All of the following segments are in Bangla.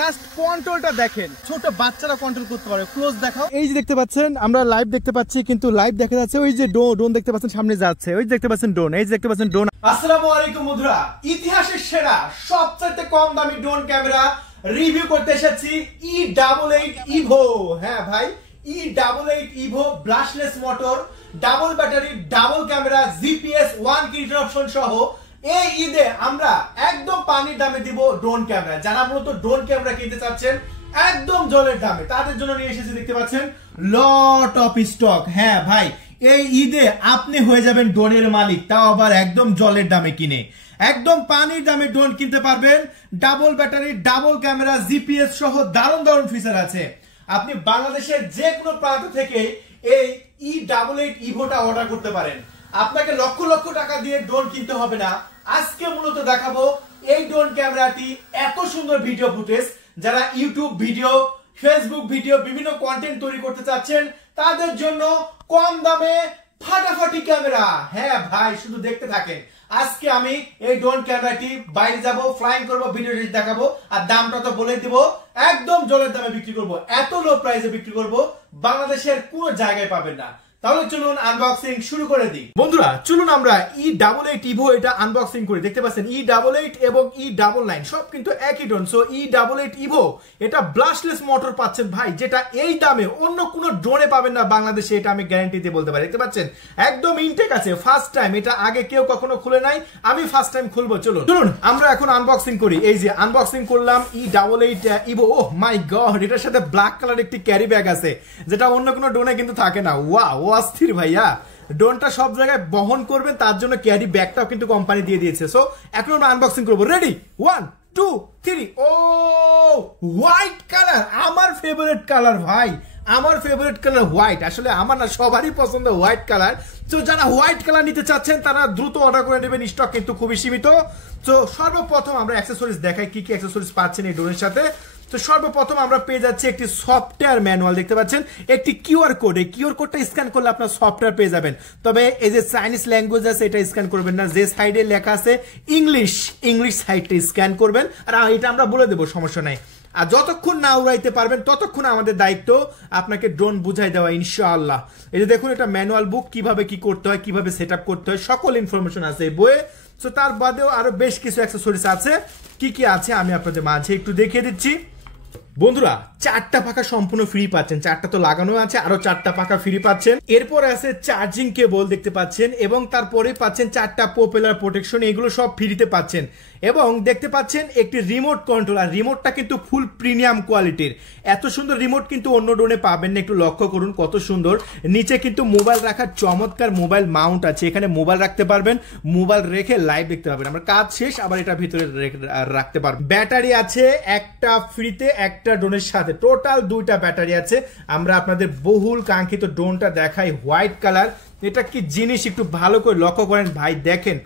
জাস্ট কন্ট্রোলটা দেখেন, ছোট বাচ্চারা কন্ট্রোল করতে পারে। ক্লোজ দেখাও। এই যে দেখতে পাচ্ছেন আমরা লাইভ দেখতে পাচ্ছি, কিন্তু লাইভ দেখা যাচ্ছে ওই যে ড্রোন দেখতে পাচ্ছেন সামনে যাচ্ছে, ওই যে দেখতে পাচ্ছেন ড্রোন, এই যে দেখতে পাচ্ছেন ড্রোন। আসসালামু আলাইকুম বন্ধুরা, ইতিহাসের সেরা সবচেয়ে কম দামি ড্রোন ক্যামেরা রিভিউ করতে এসেছি E88 ইভো। হ্যাঁ ভাই, E88 Evo brushless motor, double battery, double camera, GPS, 1 kit option সহ এই ঈদে আমরা একদম পানির দামে দিব ড্রোন ক্যামেরা। যারা মূলত ড্রোন ক্যামেরা কিনতে চাচ্ছেন একদম জলের দামে, তাদের জন্য নিয়ে এসেছি দেখতে পাচ্ছেন লট অফ স্টক। হ্যাঁ ভাই, এই ঈদে আপনি হয়ে যাবেন ড্রোনের মালিক, তাও আবার একদম জলের দামে কিনে। একদম পানির দামে ড্রোন কিনতে পারবেন, double battery, double camera, GPS সহ দারুণ দারুণ ফিচার আছে। আপনি বাংলাদেশের যে কোনো প্রান্ত থেকে এই E88 ইভোটা অর্ডার করতে পারেন। আপনাকে লক্ষ লক্ষ টাকা দিয়ে ড্রোন কিনতে হবে না। আজকে মূলত দেখাবো এই ড্রোন ক্যামেরাটি এত সুন্দর ভিডিও ফুটেজ, যারা ইউটিউব ভিডিও, ফেসবুক ভিডিও, বিভিন্ন কন্টেন্ট তৈরি করতে চাচ্ছেন তাদের জন্য কম দামে ফাটাফাটি ক্যামেরা। হ্যাঁ ভাই, শুধু দেখতে থাকেন। আজকে আমি এই ড্রোন ক্যামেরাটি বাইরে যাব, ফ্লাইং করব, ভিডিওটি দেখাবো, আর দামটা তো বলে দিব, একদম জলের দামে বিক্রি করব। এত লো প্রাইসে বিক্রি করব, বাংলাদেশের কোনো জায়গায় পাবেন না। তাহলে চলুন আনবক্সিং শুরু করে দিই। বন্ধুরা চলুন আমরা E88 ইভো এটা আনবক্সিং করি। দেখতে পাচ্ছেন E88 এবং E99 সব কিন্তু একই ড্রোন। সো E88 ইভো এটা ব্লাস্টলেস মোটর পাচ্ছেন ভাই, যেটা এই দামে অন্য কোনো ড্রোনে পাবেন না বাংলাদেশে, এটা আমি গ্যারান্টি দিয়ে বলতে পারি। দেখতে পাচ্ছেন একদম ইনটেক আছে, ফার্স্ট টাইম, এটা আগে কেউ কখনো খুলে নাই, আমি ফার্স্ট টাইম খুলবো। চলুন আমরা এখন আনবক্সিং করি। এই যে আনবক্সিং করলাম E88 ইভো। ওহ মাই গড, এটার সাথে ব্ল্যাক কালার একটি ক্যারি ব্যাগ আছে, যেটা অন্য কোনো ড্রোনে কিন্তু থাকে না। ওয়াও, অস্থির ভাইয়া, ড্রোনটা সব জায়গায় বহন করবেন, তার জন্য ক্যারি ব্যাগটাও কিন্তু কোম্পানি দিয়ে দিয়েছে। সো এখন আমরা আনবক্সিং করবো। রেডি, 1 2 3। ও হোয়াইট কালার, আমার ফেভারিট কালার ভাই, আমার ফেভারিট কালার হোয়াইট। আসলে আমার না, সবারই পছন্দ হোয়াইট কালার। তো যারা হোয়াইট কালার নিতে চাচ্ছেন তারা দ্রুত অর্ডার করে নেবেন, স্টক কিন্তু খুবই সীমিত। তো সর্বপ্রথম আমরা অ্যাক্সেসরিজ দেখাই, কি কি অ্যাক্সেসরিজ পাচ্ছেন এই ড্রোনের সাথে। তো সর্বপ্রথম আমরা পেয়ে যাচ্ছি একটি সফটওয়্যার ম্যানুয়াল, দেখতে পাচ্ছেন একটি কিউআর কোড। এই কিউআর কোডটা স্ক্যান করলে আপনার সফটওয়্যার পেয়ে যাবেন। তবে এই যে চাইনিজ ল্যাঙ্গুয়েজ আছে এটা স্ক্যান করবেন না, যে সাইডে লেখা আছে ইংলিশ সাইডটা স্ক্যান করবেন। আর এটা আমরা বলে দেবো, সমস্যা নাই। আর যতক্ষণ না উড়াইতে পারবেন ততক্ষণ আমাদের দায়িত্ব আপনাকে ড্রোন বুঝাই দেওয়া, ইনশাআল্লাহ। এই যে দেখুন, এটা ম্যানুয়াল বুক, কিভাবে কি করতে হয়, কিভাবে সেট আপ করতে হয়, সকল ইনফরমেশন আছে এই বইয়ে। তো তার বাদেও আরো বেশ কিছু অ্যাক্সেসরিজ আছে, কি কি আছে আমি আপনাদের মাঝে একটু দেখিয়ে দিচ্ছি। বন্ধুরা 4টা পাখা সম্পূর্ণ ফ্রি পাচ্ছেন, 4টা তো লাগানো আছে, আরো 4টা পাখা ফ্রি পাচ্ছেন। এরপর আছে চার্জিং কেবল দেখতে পাচ্ছেন, এবং তারপরে পাচ্ছেন 4টা প্রপেলার প্রোটেকশন, এগুলো সব ফ্রিতে পাচ্ছেন। এবং দেখতে পাচ্ছেন একটি রিমোট কন্ট্রোল, আর রিমোটটা কিন্তু ফুল প্রিমিয়াম কোয়ালিটির। এত সুন্দর রিমোট কিন্তু অন্য ড্রোনে পাবেন না, একটু লক্ষ্য করুন কত সুন্দর। নিচে কিন্তু মোবাইল রাখার চমৎকার মোবাইল মাউন্ট আছে, এখানে মোবাইল রাখতে পারবেন, মোবাইল রেখে লাইভ দেখতে পারবেন। আমরা কাজ শেষ আবার এটা ভিতরে রাখতে পারবেন। ব্যাটারি আছে একটা ফ্রিতে, একটা ড্রোনের সাথে টোটাল 2টা ব্যাটারি আছে। আমরা আপনাদের বহুল কাঙ্ক্ষিত ড্রোনটা দেখাই, হোয়াইট কালার। এটা কি জিনিস একটু ভালো করে লক্ষ্য করেন ভাই, দেখেন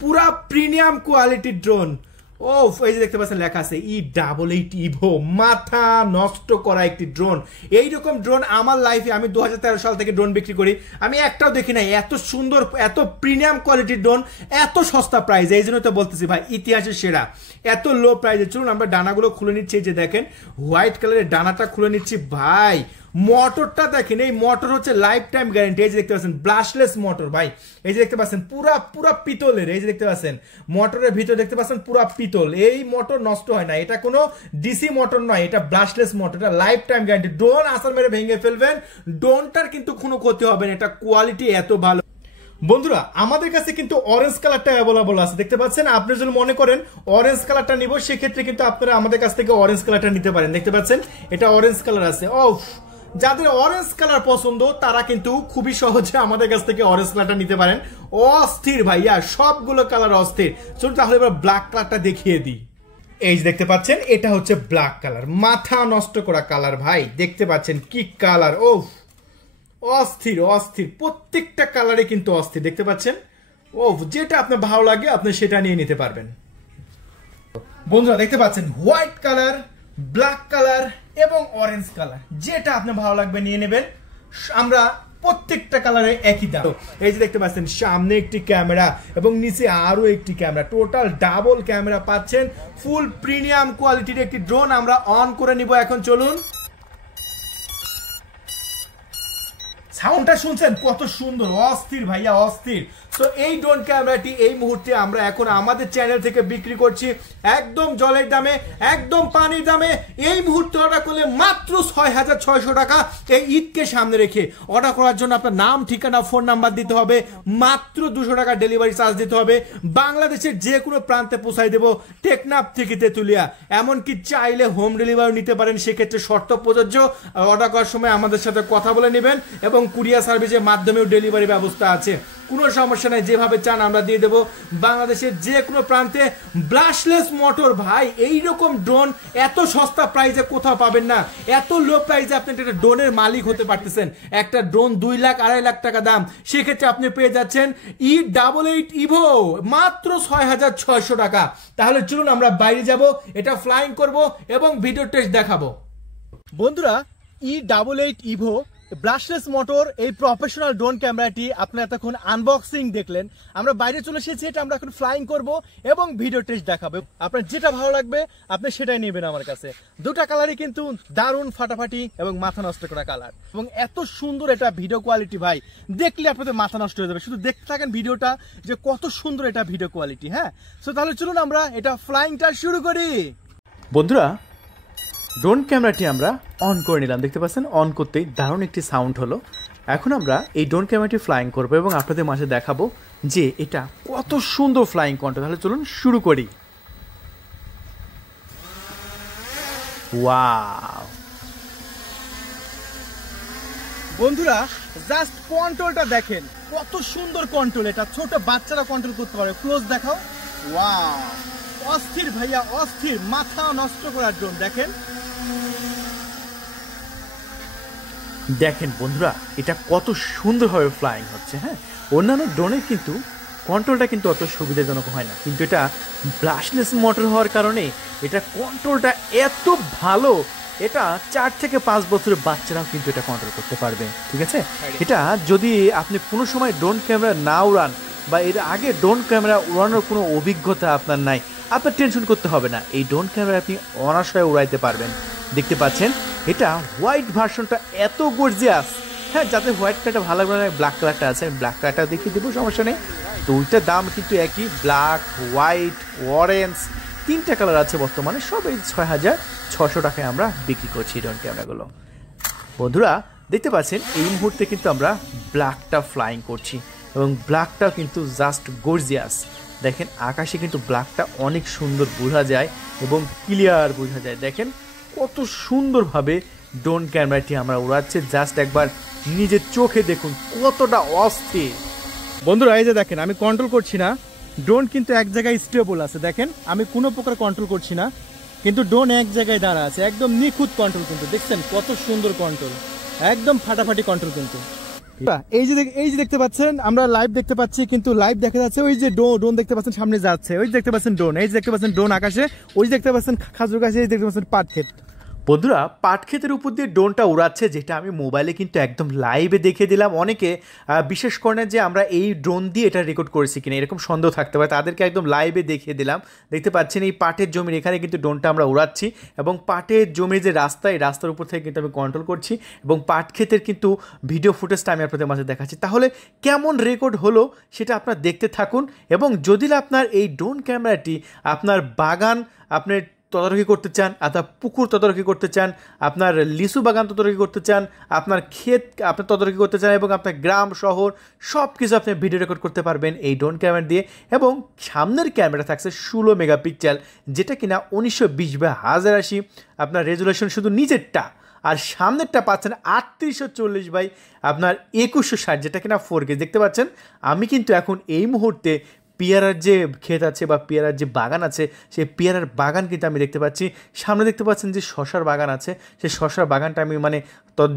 পুরা প্রিমিয়াম কোয়ালিটির ড্রোন। ও এই যে দেখতে পাচ্ছেন লেখা আছে E88 ইভো, মাথা নষ্ট করা একটি ড্রোন। এইরকম ড্রোন আমার লাইফে, আমি 2013 সাল থেকে ড্রোন বিক্রি করি, আমি একটাও দেখি নাই এত সুন্দর, এত প্রিমিয়াম কোয়ালিটির ড্রোন এত সস্তা প্রাইস। এই জন্য তো বলতেছি ভাই, ইতিহাসের সেরা, এত লো প্রাইসে। চলুন আমরা ডানাগুলো খুলে নিচ্ছি। এই যে দেখেন হোয়াইট কালারের ডানাটা খুলে নিচ্ছি ভাই। মোটরটা দেখেন, এই মোটর হচ্ছে লাইফ টাইম গ্যারান্টি। এই যে দেখতে পাচ্ছেন ব্লাস্টলেস মোটর ভাই, এই যে দেখতে পাচ্ছেন পুরা পিতলের। এই যে দেখতে পাচ্ছেন মোটরের ভিতরে দেখতে পাচ্ছেন পুরা পিতল, এই মোটর নষ্ট হয় না, এটা কোনো ডিসি মোটর নয়, এটা ব্লাস্টলেস মোটর, এটা লাইফ টাইম গ্যারান্টি। ড্রোন আসার মেরে ভেঙে ফেলবেন, ড্রোনটার কিন্তু কোনো ক্ষতি হবে না, এটা কোয়ালিটি এত ভালো। বন্ধুরা আমাদের কাছে কিন্তু অরেঞ্জ কালারটা অ্যাভেলেবল আছে, দেখতে পাচ্ছেন। আপনি যদি মনে করেন অরেঞ্জ কালারটা নিব, সেক্ষেত্রে কিন্তু আপনারা আমাদের কাছ থেকে অরেঞ্জ কালারটা নিতে পারেন। দেখতে পাচ্ছেন এটা অরেঞ্জ কালার আছে। যাদের অরেঞ্জ কালার পছন্দ তারা কিন্তু খুবই সহজে আমাদের কাছ থেকে অরেঞ্জ কালারটা নিতে পারেন। অস্থির ভাইয়া, সবগুলো কালার অস্থির। চলুন তাহলে এবার ব্ল্যাক কালারটা দেখিয়ে দিই। এই যে দেখতে পাচ্ছেন এটা হচ্ছে ব্ল্যাক কালার, মাথা নষ্ট করা কালার ভাই। দেখতে পাচ্ছেন কি কালার, অস্থির অস্থির, প্রত্যেকটা কালারে কিন্তু অস্থির। দেখতে পাচ্ছেন যেটা আপনার ভালো লাগে আপনি সেটা নিয়ে নিতে পারবেন। বন্ধুরা দেখতে পাচ্ছেন হোয়াইট কালার, ব্ল্যাক কালার এবং অরেঞ্জ কালার, যেটা আপনার ভালো লাগবে নিয়ে নেবেন। আমরা প্রত্যেকটা কালারে একই দাম। এই যে দেখতে পাচ্ছেন সামনে একটি ক্যামেরা এবং নিচে আরো একটি ক্যামেরা, টোটাল ডাবল ক্যামেরা পাচ্ছেন। ফুল প্রিমিয়াম কোয়ালিটির একটি ড্রোন আমরা অন করে নিব এখন। চলুন, সাউন্ডটা শুনছেন কত সুন্দর, অস্থির ভাইয়া অস্থির। তো এই ড্রোন ক্যামেরাটি এই মুহূর্তে আমরা এখন আমাদের চ্যানেল থেকে বিক্রি করছি একদম জলের দামে, একদম পানির দামে। এই মুহূর্তে অর্ডার করলে মাত্র ৬,৬০০ টাকা। এই ঈদকে সামনে রেখে অর্ডার করার জন্য আপনার নাম, ঠিকানা, ফোন নাম্বার দিতে হবে, মাত্র ২০০ টাকা ডেলিভারি চার্জ দিতে হবে। বাংলাদেশের যে কোনো প্রান্তে পৌঁছাই দেবো, টেকনাফ থেকে তেতুলিয়া। এমনকি চাইলে হোম ডেলিভারি নিতে পারেন, সেক্ষেত্রে শর্ত প্রযোজ্য। অর্ডার করার সময় আমাদের সাথে কথা বলে নেবেন এবং কুরিয়ার সার্ভিসের মাধ্যমেও ডেলিভারি ব্যবস্থা আছে, কোনো সমস্যা নাই। যেভাবে চান আমরা দিয়ে দেবো বাংলাদেশের যে কোনো প্রান্তে। ব্রাশলেস মোটর ভাই, এইরকম ড্রোন এত সস্তা প্রাইসে কোথাও পাবেন না। এত লো প্রাইসে আপনি একটা ড্রোনের মালিক হতে পারতেছেন। একটা ড্রোন ২ লাখ ২.৫ লাখ টাকা দাম, সেক্ষেত্রে আপনি পেয়ে যাচ্ছেন E88 ইভো মাত্র ৬,৬০০ টাকা। তাহলে চলুন আমরা বাইরে যাব, এটা ফ্লাইং করব এবং ভিডিও টেস্ট দেখাবো। বন্ধুরা, E88 ইভো ব্রাশলেস মোটর এই প্রফেশনাল ড্রোন ক্যামেরাটি আপনারা এতক্ষণ আনবক্সিং দেখলেন। আমরা বাইরে চলে এসেছি, এটা আমরা এখন ফ্লাইং করব এবং ভিডিও টেস্ট দেখাবো। আপনার যেটা ভালো লাগবে আপনি সেটাই নেবেন আমার কাছে। দুটা কালারই কিন্তু দারুণ ফাটাফাটি এবং মাথা নষ্ট করা কালার, এবং এত সুন্দর এটা ভিডিও কোয়ালিটি ভাই, দেখলে আপনাদের মাথা নষ্ট হয়ে যাবে। শুধু দেখতে থাকেন ভিডিওটা যে কত সুন্দর এটা ভিডিও কোয়ালিটি। হ্যাঁ, সো তাহলে চলুন আমরা এটা ফ্লাইংটা শুরু করি। বন্ধুরা, ড্রোন ক্যামেরাটি আমরা অন করে নিলাম, দেখতে পাচ্ছেন অন করতেই দারুণ একটি সাউন্ড হলো। এখন আমরা এই ড্রোন ক্যামেরাটি ফ্লাইং করবো এবং আপনাদের মাঝে দেখাবো যে এটা কত সুন্দর ফ্লাইং কন্ট্রোল। তাহলে চলুন শুরু করি। ওয়াও বন্ধুরা, জাস্ট কন্ট্রোলটা দেখেন, কত সুন্দর কন্ট্রোল। এটা ছোট বাচ্চারা কন্ট্রোল করতে পারে। ক্লোজ দেখাও। ওয়াও, অস্থির ভাইয়া অস্থির, মাথা নষ্ট করার ড্রোন। দেখেন দেখেন বন্ধুরা, এটা কত সুন্দরভাবে ফ্লাইং হচ্ছে। হ্যাঁ, অন্যান্য ড্রোনের কিন্তু কন্ট্রোলটা কিন্তু অত সুবিধাজনক হয় না, কিন্তু এটা ব্রাশলেস মোটর হওয়ার কারণে এটা কন্ট্রোলটা এত ভালো। এটা ৪ থেকে ৫ বছরের বাচ্চারাও কিন্তু এটা কন্ট্রোল করতে পারবে। ঠিক আছে, এটা যদি আপনি কোনো সময় ড্রোন ক্যামেরা না উড়ান বা এর আগে ড্রোন ক্যামেরা উড়ানোর কোনো অভিজ্ঞতা আপনার নাই, আপনার টেনশন করতে হবে না। এই ড্রোন ক্যামেরা আপনি অনায়াসে উড়াইতে পারবেন। দেখতে পাচ্ছেন এটা হোয়াইট ভার্সনটা এত গর্জিয়াস। হ্যাঁ, যাতে হোয়াইট কালারটা ভালো লাগবে না, ব্ল্যাক কালারটা আছে, আমি ব্ল্যাক কালারটা দেখিয়ে দেবো, সমস্যা নেই। তো ওইটার দাম কিন্তু একই, ব্ল্যাক, হোয়াইট, অরেঞ্জ, 3টা কালার আছে বর্তমানে। সব এই ৬,৬০০ টাকায় আমরা বিক্রি করছি ড্রোন ক্যামেরাগুলো। বন্ধুরা দেখতে পাচ্ছেন এই মুহূর্তে কিন্তু আমরা ব্ল্যাকটা ফ্লাইং করছি এবং ব্ল্যাকটাও কিন্তু জাস্ট গর্জিয়াস। দেখেন আকাশে কিন্তু ব্ল্যাকটা অনেক সুন্দর বোঝা যায় এবং ক্লিয়ার বোঝা যায়। দেখেন কত সুন্দরভাবে ড্রোন ক্যামেরাটি আমরা উড়াচ্ছি, জাস্ট একবার নিজের চোখে দেখুন কতটা অস্থির। বন্ধুরা এই যে দেখেন, আমি কন্ট্রোল করছি না, ড্রোন কিন্তু এক জায়গায় স্টেবল আছে। দেখেন আমি কোনো প্রকার কন্ট্রোল করছি না, কিন্তু ড্রোন এক জায়গায় দাঁড়া আছে, একদম নিখুঁত কন্ট্রোল। কিন্তু দেখছেন কত সুন্দর কন্ট্রোল, একদম ফাটাফাটি কন্ট্রোল। কিন্তু এই যে দেখতে পাচ্ছেন, আমরা লাইভ দেখতে পাচ্ছি, কিন্তু লাইভ দেখা যাচ্ছে ওই যে ড্রোন দেখতে পাচ্ছেন সামনে যাচ্ছে, ওই দেখতে পাচ্ছেন ড্রোন, এই যে দেখতে পাচ্ছেন ড্রোন আকাশে, ওই দেখতে পাচ্ছেন খাজুর গাছে, এই দেখতে পাচ্ছেন পাট ক্ষেত। বন্ধুরা, পাট ক্ষেতের উপর দিয়ে ড্রোনটা উড়াচ্ছে, যেটা আমি মোবাইলে কিন্তু একদম লাইভে দেখে দিলাম। অনেকে বিশেষ করেন যে আমরা এই ড্রোন দিয়ে এটা রেকর্ড করেছি কিনা এরকম সন্দেহ থাকতে পারে, তাদেরকে একদম লাইভে দেখিয়ে দিলাম। দেখতে পাচ্ছেন এই পাটের জমির এখানে কিন্তু ড্রোনটা আমরা উড়াচ্ছি এবং পাটের জমির যে রাস্তা, এই রাস্তার উপর থেকে কিন্তু আমি কন্ট্রোল করছি এবং পাট ক্ষেতের কিন্তু ভিডিও ফুটেজটা আমি আপনাদের মাঝে দেখাচ্ছি। তাহলে কেমন রেকর্ড হলো সেটা আপনারা দেখতে থাকুন। এবং যদি আপনার এই ড্রোন ক্যামেরাটি আপনার বাগান আপনার তদারকি করতে চান, আপনার পুকুর তদারকি করতে চান, আপনার লিচু বাগান তদারকি করতে চান, আপনার ক্ষেত আপনি তদারকি করতে চান এবং আপনার গ্রাম শহর সব কিছু আপনি ভিডিও রেকর্ড করতে পারবেন এই ড্রোন ক্যামেরা দিয়ে। এবং সামনের ক্যামেরা থাকছে 16 মেগাপিক্সেল, যেটা কিনা 1920x1080 আপনার রেজুলেশন শুধু নিচেরটা, আর সামনেরটা পাচ্ছেন 3840 বাই আপনার 2160, যেটা কিনা 4K। দেখতে পাচ্ছেন আমি কিন্তু এখন এই মুহূর্তে পেয়ারার যে ক্ষেত আছে বা পেয়ারার যে বাগান আছে সেই পেয়ারার বাগান কিন্তু আমি দেখতে পাচ্ছি। সামনে দেখতে পাচ্ছেন যে শশার বাগান আছে, সেই শশার বাগানটা আমি মানে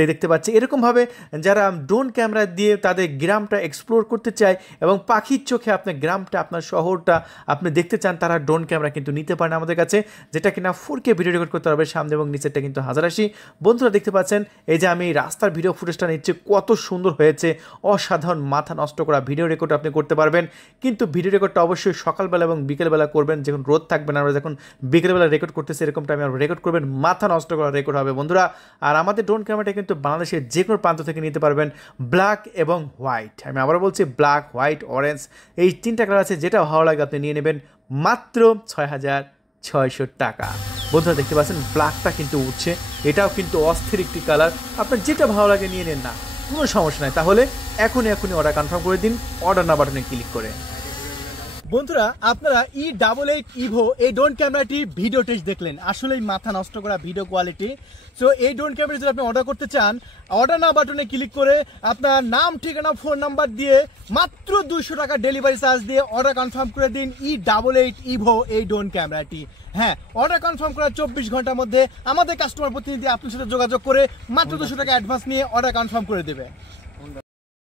দেখতে পাচ্ছি। এরকমভাবে যারা ড্রোন ক্যামেরা দিয়ে তাদের গ্রামটা এক্সপ্লোর করতে চায় এবং পাখির চোখে আপনার গ্রামটা আপনার শহরটা আপনি দেখতে চান, তারা ড্রোন ক্যামেরা কিন্তু নিতে পারেন আমাদের কাছে, যেটা কিনা 4K ভিডিও রেকর্ড করতে পারবে। সামনে এবং নিচেরটা কিন্তু 1080। বন্ধুরা দেখতে পাচ্ছেন এই যে আমি রাস্তার ভিডিও ফুটেজটা নিচ্ছি, কত সুন্দর হয়েছে, অসাধারণ, মাথা নষ্ট করা ভিডিও রেকর্ড আপনি করতে পারবেন। কিন্তু ভিডিও রেকর্ডটা অবশ্যই সকালবেলা এবং বিকেলবেলা করবেন, যখন রোদ থাকবে না। আমরা যখন বিকেলবেলা রেকর্ড করতেছি এরকম টাইমে আমরা রেকর্ড করবেন, মাথা নষ্ট করা রেকর্ড হবে বন্ধুরা। আর আমাদের ড্রোন ক্যামেরাটা কিন্তু বাংলাদেশের যে কোনো প্রান্ত থেকে নিতে পারবেন, ব্ল্যাক এবং হোয়াইট। আমি আবার বলছি ব্ল্যাক, হোয়াইট, অরেঞ্জ, এই 3টা কালার আছে, যেটা ভালো লাগে আপনি নিয়ে নেবেন মাত্র 6,600 টাকা। বন্ধুরা দেখতে পাচ্ছেন ব্ল্যাকটা কিন্তু উঠছে, এটাও কিন্তু অস্থির একটি কালার, আপনার যেটা ভালো লাগে নিয়ে নেন না, কোনো সমস্যা নাই। তাহলে এখনই অর্ডার কনফার্ম করে দিন অর্ডার না বাটনে ক্লিক করে। বন্ধুরা আপনারা E88 ইভো এই ড্রোন ক্যামেরাটি ভিডিও টেস্ট দেখলেন, আসলেই মাথা নষ্ট করা ভিডিও কোয়ালিটি। সো এই ড্রোন ক্যামেরা যদি আপনি অর্ডার করতে চান, অর্ডার না বাটনে ক্লিক করে আপনার নাম, ঠিকানা, ফোন নাম্বার দিয়ে মাত্র 200 টাকা ডেলিভারি চার্জ দিয়ে অর্ডার কনফার্ম করে দিন E88 ইভো এই ড্রোন ক্যামেরাটি। হ্যাঁ, অর্ডার কনফার্ম করার 24 ঘন্টার মধ্যে আমাদের কাস্টমার প্রতিনিধি আপনার সাথে যোগাযোগ করে মাত্র 200 টাকা অ্যাডভান্স নিয়ে অর্ডার কনফার্ম করে দেবে।